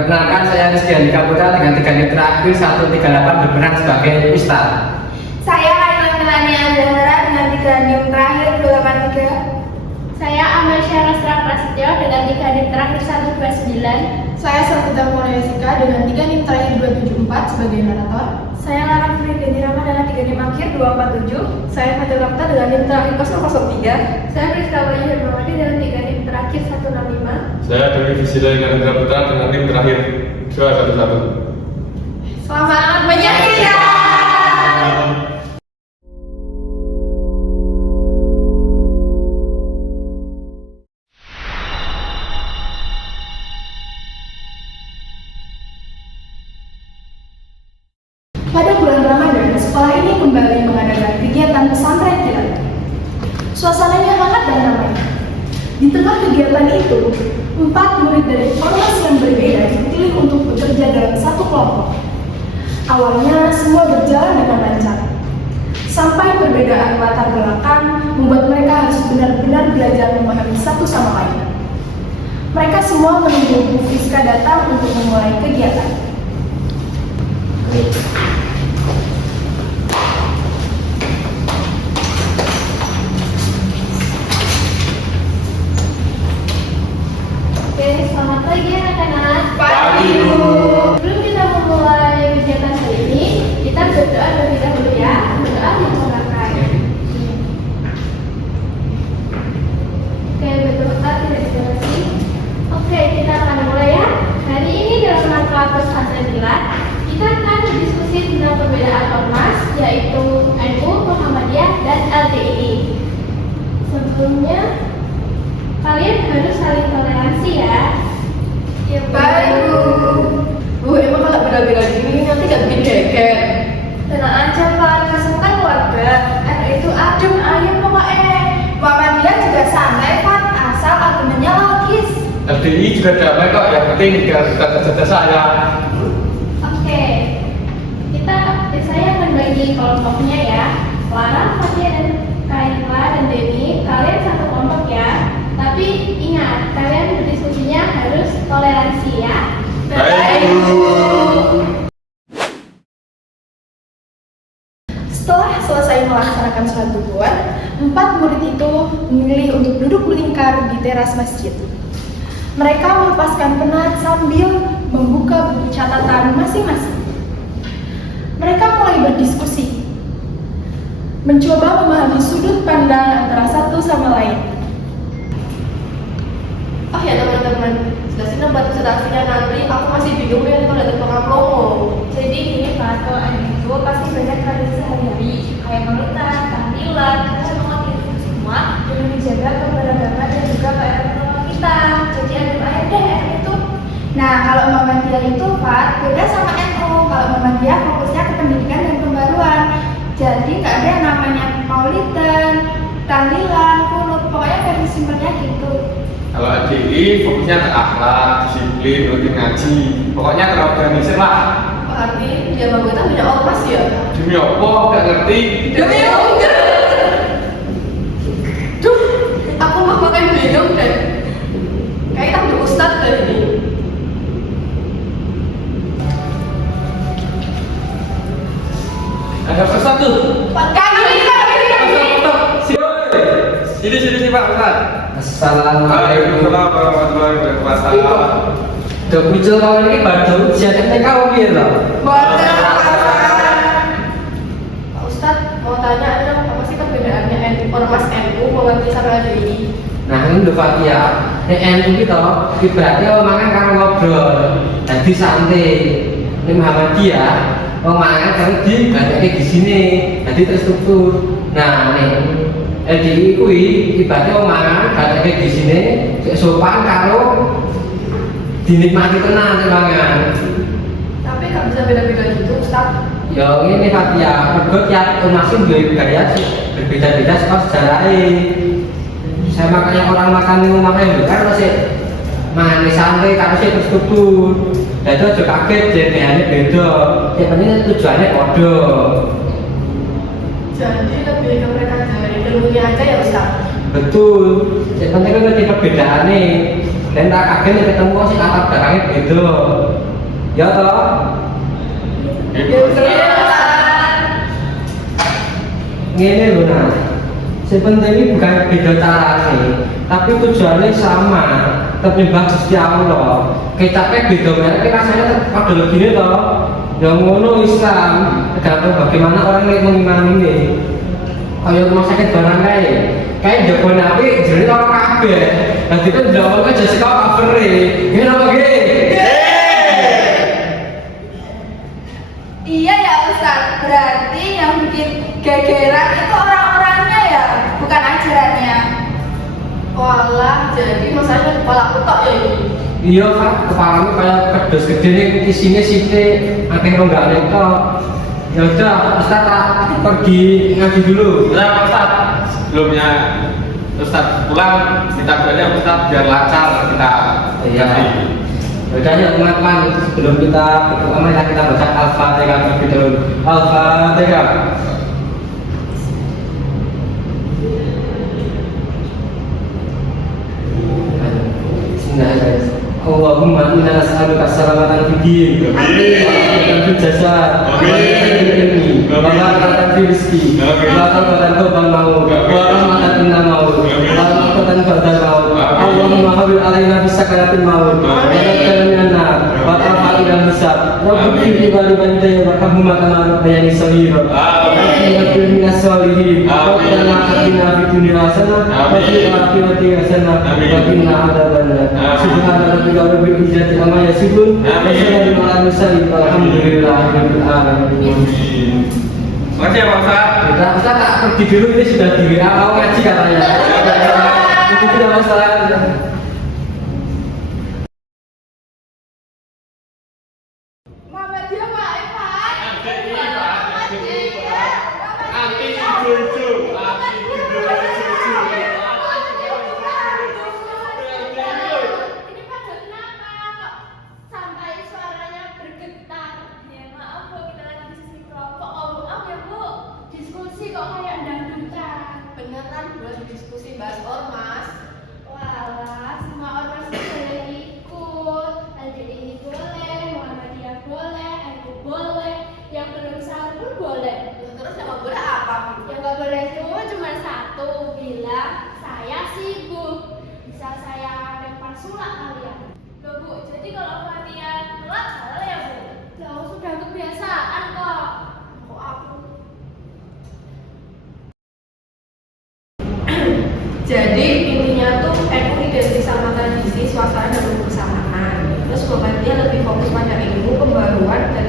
Perkenalkan, saya Rizky Andika Putra dengan 3 NIM terakhir 138 berperan sebagai Ustaz. Saya Aileen Melani Andahara dengan 3 NIM terakhir 283. Saya Amelia Rastra Prasetyo dengan 3 NIM terakhir 129. Saya Saltita Mulyasika dengan 3 NIM terakhir 274 sebagai narator. Saya Lara Fridhani Rama dengan 3 NIM akhir 247. Saya Fatil Lapta dengan NIM terakhir 003. Saya Priska Bayu Hermawati dengan 3 NIM terakhir 165. Saya Dewi Visila Indra Putra dengan NIM terakhir 211. Selamat menyaksikan. Pada bulan Ramadan, sekolah ini kembali mengadakan kegiatan pesantren kilat. Suasananya hangat dan ramai. Di tengah kegiatan itu, 4 murid dari ormas yang berbeda dipilih untuk bekerja dalam satu kelompok. Awalnya semua berjalan dengan lancar. Sampai perbedaan latar belakang membuat mereka harus benar-benar belajar memahami satu sama lain. Mereka semua menunggu Bu Friska datang untuk memulai kegiatan. Oke, selamat pagi anak-anak. Pagi, Bu. Sebelum kita memulai kegiatan kali ini, kita berdoa terlebih dahulu ya. Berdoa dimulakan. Oke, berdoa tidak dibatasi. Oke, kita akan mulai ya. Hari ini dalam rangka pesantren kilat, kita akan berdiskusi tentang perbedaan ormas, yaitu NU, Muhammadiyah, dan LDII. Sebelumnya, kalian harus saling toleransi ya. Ya, baru. Bu, emang kalau beda-beda gini nanti gak bikin geger. Tenang aja, Pak. Kasih kan keluarga. NU itu adem ayem pokoknya. Muhammadiyah juga santai, Pak. Asal argumennya logis. LDI juga damai kok, yang penting kita saya. Oke, saya akan bagi kelompoknya ya. Lara, Fatia, dan Kaila, dan Deni, kalian satu kelompok ya. Tapi ingat, kalian berdiskusinya harus toleransi ya. Baik, Bu. Setelah selesai melaksanakan sholat duhur, 4 murid itu memilih untuk duduk melingkar di teras masjid. Mereka melepaskan penat sambil membuka buku catatan masing-masing. Mereka mulai berdiskusi, mencoba memahami sudut pandang antara satu sama lain. Oh ya teman-teman, jelasin dong batu setasinya nanti. Aku masih bingung ya kalau ada tukang promo. Jadi ini Pak, kalau itu pasti banyak tradisi sehari-hari kayak melutan, tahlilan, kita menguat itu semua dengan menjaga keberagaman dan juga keekonomian kita. Jadi adem ayem deh itu. Nah, kalau Muhammadiyah itu, Pak, beda sama NU. Kalau Muhammadiyah fokusnya ke pendidikan dan pembaruan. Jadi nggak ada yang namanya maulidan, tahlilan, kunut, pokoknya versi simpelnya gitu. Kalau LDI fokusnya ke akhlak, disiplin, rutin ngaji. Pokoknya terorganisir lah. Berarti dia mau kita punya ormas ya? Demi apa? Gak ngerti. Demi enggak. Duh, aku mah makan bingung deh. Kayak tak ustad dari ini. Ada pesan tuh. Sini Pak Ustaz. Assalamualaikum. Warahmatullahi wabarakatuh. Udah muncul kawan ini baru ujian MTK biar loh. Pak Ustad, mau tanya dong, apa sih perbedaannya ormas NU Muhammadiyah sama LDI? Nah ini udah Fatia. Ini NU kita ibaratnya omongan karo ngobrol. Jadi santai. Ini Muhammadiyah omongan karo di kayak di sini. Jadi terstruktur. Nah nih LDI kuwi ibaratnya omongan kayak di sini sopan karo dinikmati tenang temangan. Tapi nggak bisa beda-beda gitu, Ustaz. Ya ini Fatia, mergo tiap ormas duwe gaya berbeda-beda saka sejarahnya. Saya makanya orang makan ning omahe lho kan masih mangan santai karo sing terstruktur. Dadi aja kaget jenenge beda. Yang penting tujuannya padha. Jadi lebih ke mereka dari ilmunya aja ya Ustaz. Betul. Yang penting kan ngerti perbedaannya. Dan tak kaget nek ketemu sing latar belakangnya beda. Ya toh? Ngene lho nah. Sepenting ini bukan beda carane, tapi tujuannya sama. Ternyembah Gusti Allah. Kecapnya beda merek rasanya pada begini toh. Yang ngono Islam tergantung bagaimana orang yang mengimani ini. Kayak rumah sakit barang kayak jagoan api jadi orang kabeh. Nanti kan jawabnya jadi kau cover ini apa gini? Iya ya Ustaz, berarti yang bikin gegeran itu orang-orangnya ya, bukan ajarannya. Walah, jadi masalahnya kepala aku tok ya ini. Iya Pak, kepalamu kayak pedes gede nih isinya site akeh ronggane kok. Ya udah, Ustaz tak pergi ngaji dulu. Nah, Ustaz, sebelumnya Ustaz pulang kita belajar Ustaz biar lancar kita Iya. Udah ya teman-teman, sebelum kita berdoa mari kita baca Al-Fatihah terlebih dahulu. Al-Fatihah. Bismillahirrahmanirrahim. Allahumma inna nas'aluka salamatan fid din wa rahmatan fil jasad wa rahmatan fil ilmi wa barakatan fil rizqi wa rahmatan qabla maut wa rahmatan inda maut wa rahmatan ba'da maut. Allahumma hawil alaina bis sakaratil maut wa najjina minan nar wa tarfa ila hisab rabbi fil ibadi wa rahmatan kama rabbayani shaghira. Amin. Minas solihin wa qina atina fid dunya hasanah wa fil akhirati hasanah wa qina adzabannar. Subhana rabbika rabbil izzati amma yasifun wa salamun alal mursalin walhamdulillahirabbil alamin. Makasih ya Pak Ustaz. Kita tak pergi dulu, ini sudah di WA mau ngaji katanya. Itu tidak masalah. Muhammadiyah Pak Ivan. Anti ijo-ijo. Ini pada kenapa kok sampai suaranya bergetar? Ya maaf bu, kita lagi diskusi kelompok. Oh ya bu, diskusi kok kayak dangdutan. Beneran buat diskusi bahas ormas. Walah, semua ormas boleh ikut. LDI boleh, Muhammadiyah boleh, NU boleh, yang belum sahur pun boleh. Terus yang nggak boleh apa? Yang nggak boleh itu cuma satu, bilang saya sibuk. Bisa saya lempar sulak kalian. Loh bu, jadi kalau Fatia telat boleh ya bu? Loh sudah kebiasaan kok. Kok aku? Jadi intinya tuh NU identik sama tradisi, suasana dan kebersamaan. Terus Muhammadiyah lebih fokus pada ilmu, pembaruan dan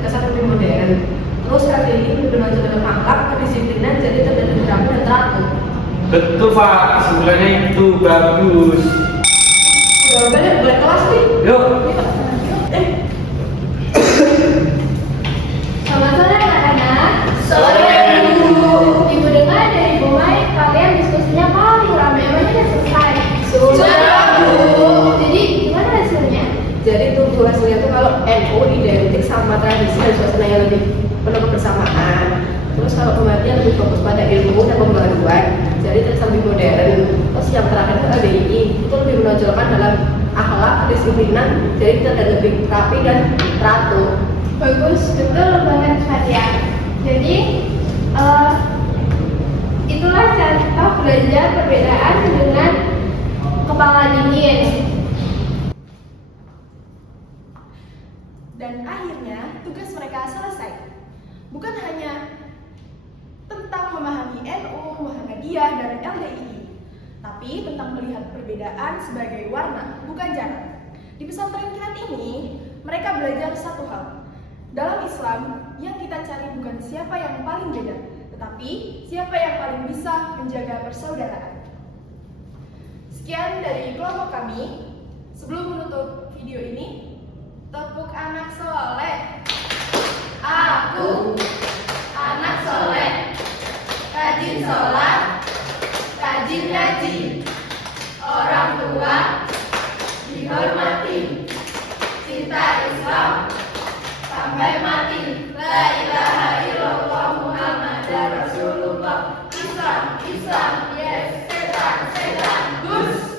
kesan lebih modern. Terus LDI lebih menonjol dalam akhlak, kedisiplinan, jadi terjadi rapi dan teratur. Betul Pak, sebenarnya itu bagus. Udah banyak boleh kelas nih. Yuk. Selamat sore anak-anak. Sore, Bu. Ibu dengar dari Bu Mai, kalian diskusinya paling ramai, emangnya udah selesai? Sudah, Bu. Jadi gimana hasilnya? Jadi tunggu hasilnya tuh kalau NU identik sama tradisi dan suasana yang lebih penuh kebersamaan. Terus kalau Muhammadiyah lebih fokus pada ilmu dan pembaruan, jadi terkesan lebih modern. Terus yang terakhir itu LDI itu lebih menonjolkan dalam akhlak, kedisiplinan, jadi terlihat lebih rapi dan teratur. Bagus, betul banget Fatia. Jadi itulah contoh belajar perbedaan dengan kepala dingin. Dan akhirnya tugas mereka selesai. Bukan hanya tentang memahami NU, Muhammadiyah, dan LDI, tapi tentang melihat perbedaan sebagai warna, bukan jarak. Di pesantren kilat ini, mereka belajar satu hal. Dalam Islam, yang kita cari bukan siapa yang paling beda, tetapi siapa yang paling bisa menjaga persaudaraan. Sekian dari kelompok kami. Sebelum menutup video ini, tepuk anak soleh. Aku anak soleh, rajin sholat, rajin ngaji, orang tua dihormati, cinta Islam sampai mati. La ilaha illallah Muhammadar Rasulullah. Islam, Islam, yes, setan, setan, gus.